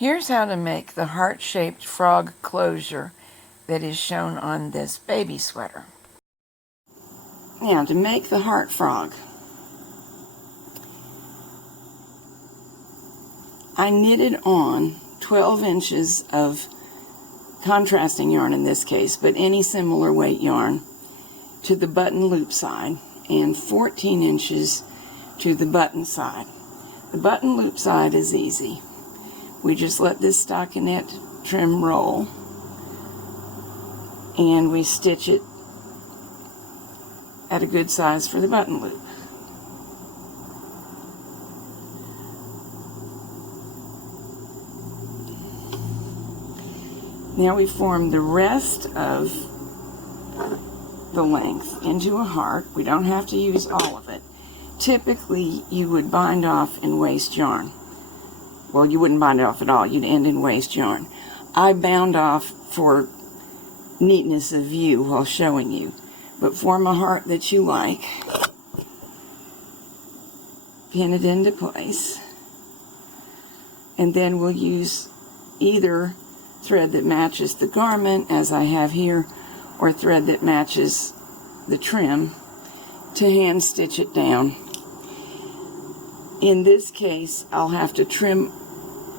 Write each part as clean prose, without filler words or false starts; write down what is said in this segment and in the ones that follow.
Here's how to make the heart-shaped frog closure that is shown on this baby sweater. Now, to make the heart frog, I knitted on 12 inches of contrasting yarn in this case, but any similar weight yarn, to the button loop side, and 14 inches to the button side. The button loop side is easy. We just let this stockinette trim roll, and we stitch it at a good size for the button loop. Now we form the rest of the length into a heart. We don't have to use all of it. Typically, you would bind off in waste yarn. Well, you wouldn't bind it off at all. You'd end in waste yarn. I bound off for neatness of view while showing you. But form a heart that you like. Pin it into place. And then we'll use either thread that matches the garment, as I have here, or thread that matches the trim to hand stitch it down. In this case, I'll have to trim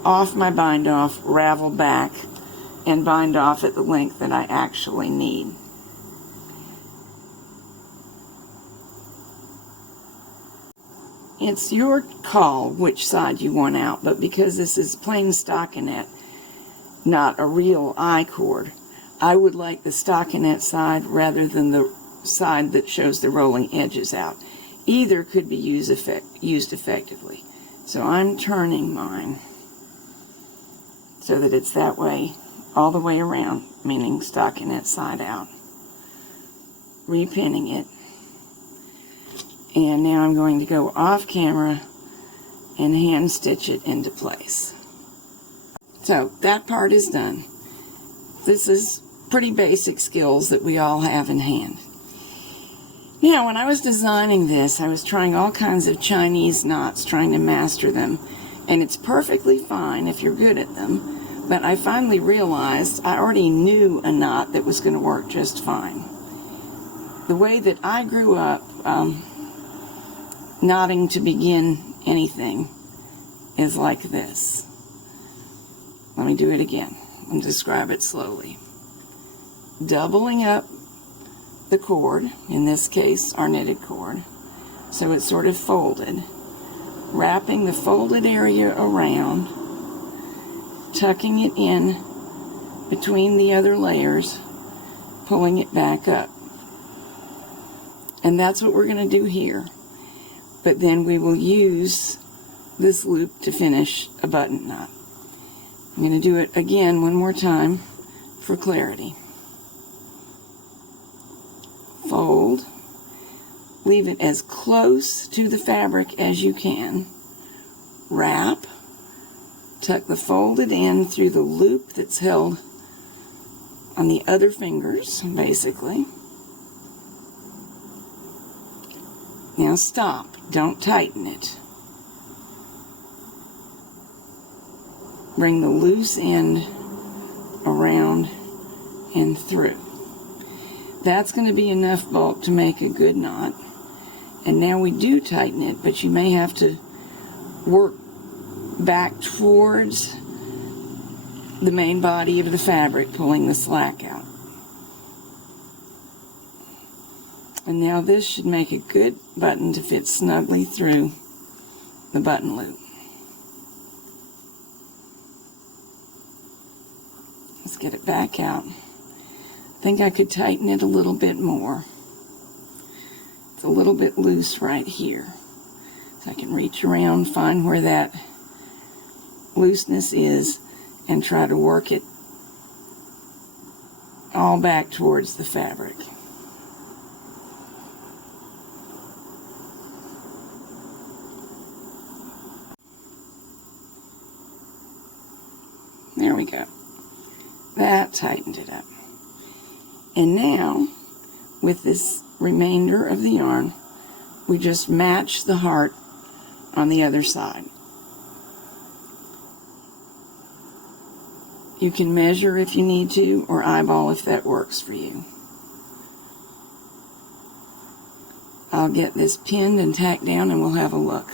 off my bind off, ravel back, and bind off at the length that I actually need. It's your call which side you want out, but because this is plain stockinette, not a real I-cord, I would like the stockinette side rather than the side that shows the rolling edges out. Either could be used effectively. So I'm turning mine so that it's that way all the way around, meaning stockinette side out. Repinning it. And now I'm going to go off camera and hand stitch it into place. So that part is done. This is pretty basic skills that we all have in hand. Now, when I was designing this, I was trying all kinds of Chinese knots, trying to master them. And it's perfectly fine if you're good at them. But I finally realized I already knew a knot that was going to work just fine. The way that I grew up knotting to begin anything is like this. Let me do it again and describe it slowly. Doubling up the cord, in this case our knitted cord, so it's sort of folded, wrapping the folded area around, tucking it in between the other layers, pulling it back up. And that's what we're going to do here. But then we will use this loop to finish a button knot. I'm going to do it again one more time for clarity. Fold, leave it as close to the fabric as you can, wrap, tuck the folded end through the loop that's held on the other fingers, basically. Now stop, don't tighten it. Bring the loose end around and through. That's going to be enough bulk to make a good knot. And now we do tighten it, but you may have to work back towards the main body of the fabric, pulling the slack out. And now this should make a good button to fit snugly through the button loop. Let's get it back out. I think I could tighten it a little bit more. It's a little bit loose right here. So I can reach around, find where that looseness is, and try to work it all back towards the fabric. There we go. That tightened it up. And now, with this remainder of the yarn, we just match the heart on the other side. You can measure if you need to, or eyeball if that works for you. I'll get this pinned and tacked down and we'll have a look.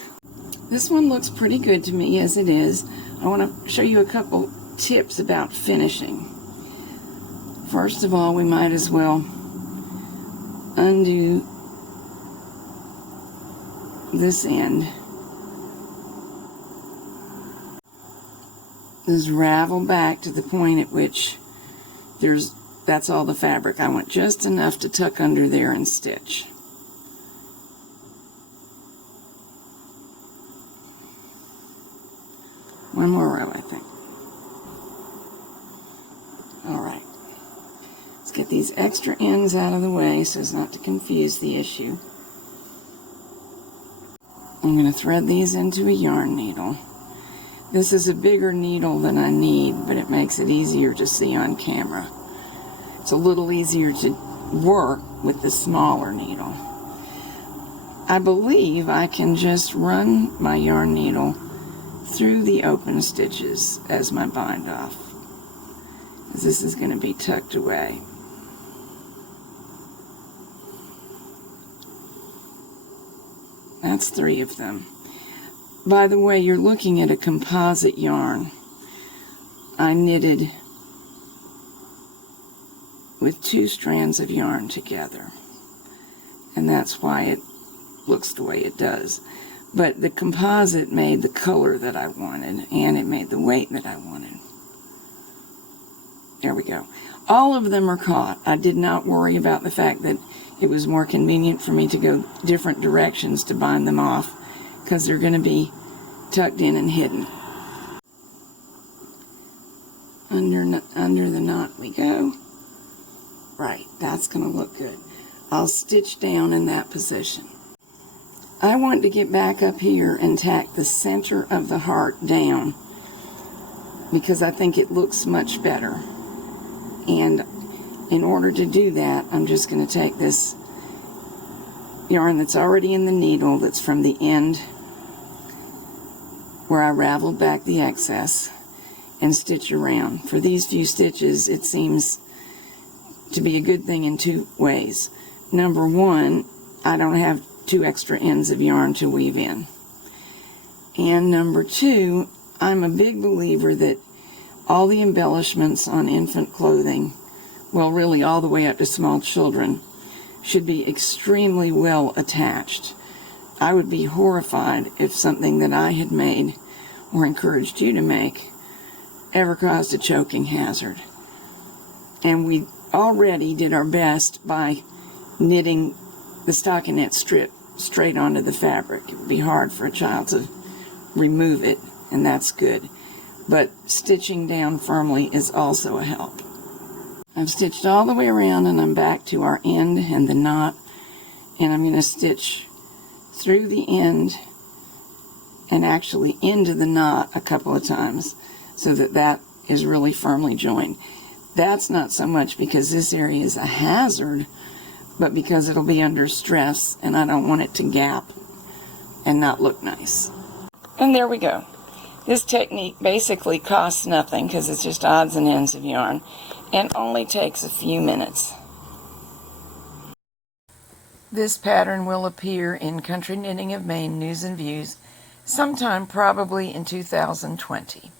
This one looks pretty good to me as it is. I want to show you a couple tips about finishing. First of all, we might as well undo this end. Just ravel back to the point at which that's all the fabric. I want just enough to tuck under there and stitch. One more row, I think. All right. Let's get these extra ends out of the way so as not to confuse the issue. I'm going to thread these into a yarn needle. This is a bigger needle than I need, but it makes it easier to see on camera. It's a little easier to work with the smaller needle. I believe I can just run my yarn needle through the open stitches as my bind off, as this is going to be tucked away. That's 3 of them. By the way, you're looking at a composite yarn. I knitted with 2 strands of yarn together, and that's why it looks the way it does. But the composite made the color that I wanted, and it made the weight that I wanted. There we go. All of them are caught. I did not worry about the fact that it was more convenient for me to go different directions to bind them off, because they're going to be tucked in and hidden. Under the knot we go. Right, that's going to look good. I'll stitch down in that position. I want to get back up here and tack the center of the heart down because I think it looks much better. And in order to do that, I'm just going to take this yarn that's already in the needle, that's from the end where I raveled back the excess, and stitch around. For these few stitches, it seems to be a good thing in 2 ways. Number 1, I don't have 2 extra ends of yarn to weave in. And number 2, I'm a big believer that all the embellishments on infant clothing, well, really all the way up to small children, should be extremely well attached. I would be horrified if something that I had made or encouraged you to make ever caused a choking hazard. And we already did our best by knitting the stockinette strip straight onto the fabric. It would be hard for a child to remove it, and that's good. But stitching down firmly is also a help. I've stitched all the way around, and I'm back to our end and the knot, and I'm going to stitch through the end and actually into the knot a couple of times so that that is really firmly joined. That's not so much because this area is a hazard, but because it'll be under stress and I don't want it to gap and not look nice. And there we go. This technique basically costs nothing because it's just odds and ends of yarn and only takes a few minutes. This pattern will appear in Country Knitting of Maine News and Views sometime probably in 2020.